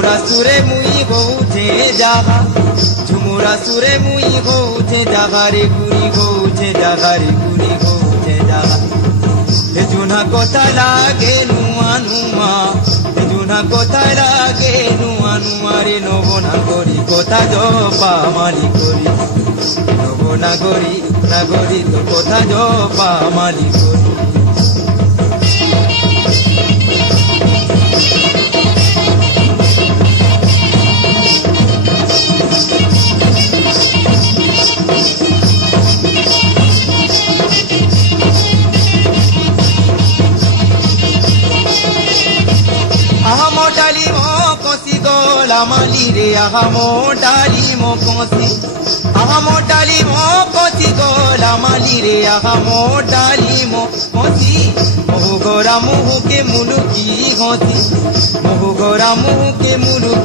ঝুমুরা সুরে মুই গৌছে যাহা ঝুমুরা সুরে মুই গৌছে যাহা রে গুরি গৌছে যাহা রে গুরি গৌছে যাহা হে জুনা কথা লাগে নুয়া নুমা হে জুনা কথা লাগে নুয়া নুয়া রে নবনাগরী কথা জপা মালি করি নবনাগরী নাগরী তো কথা জপা মালি করি আহামো ডালিমো কষি গোলা মালি রে আহামো ডালিমো কষি আহামো ডালিমো কষি গোলা মালি রে আহামো ডালিমো কষি মোহু গোরা মুহুকে মুলুকি ঘষি মোহু গোরা মুহুকে মুলুকি